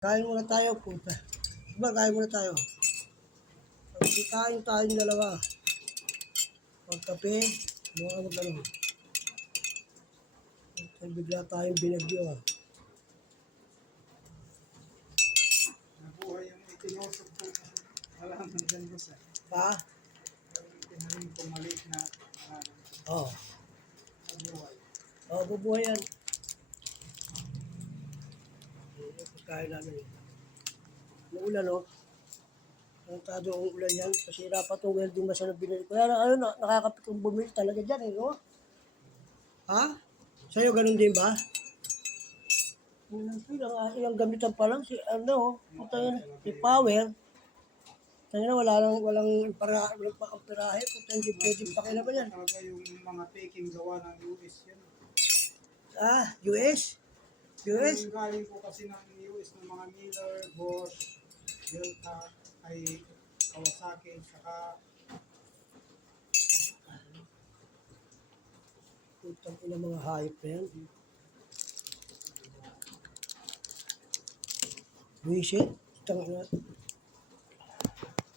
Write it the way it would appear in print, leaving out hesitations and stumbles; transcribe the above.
Kain muna tayo, puta. Diba, kain muna tayo. Kain tayong dalawa. Magkape, mga mag-ano. Bigla tayong binagyo. Nabuhay yung itinusok ko. Halaman dyan mo sa. Ha? Tinaling pumalik na halaman. Oo. Nabuhay. Oo, bubuhay yan. Pagkain namin. Naulan, no? Tado ang ulan yan. Pasira pa itong welding machine na binili. Kaya nakakapit kong bumili talaga dyan, eh, no? Ha? Sa'yo ganun din ba? Ilang gamitan pa lang si puta yan, si Power. Tangina walang pang-amperahe, puta hindi pwedeng pakilaban yan. Talaga yung mga taking gawa ng US yan. US? US? Yung galing po kasi ng US ng mga Miller, Bosch, Delta, ay Kawasaki, saka Putang ina mga hayop na yan. Buisit. Tangina.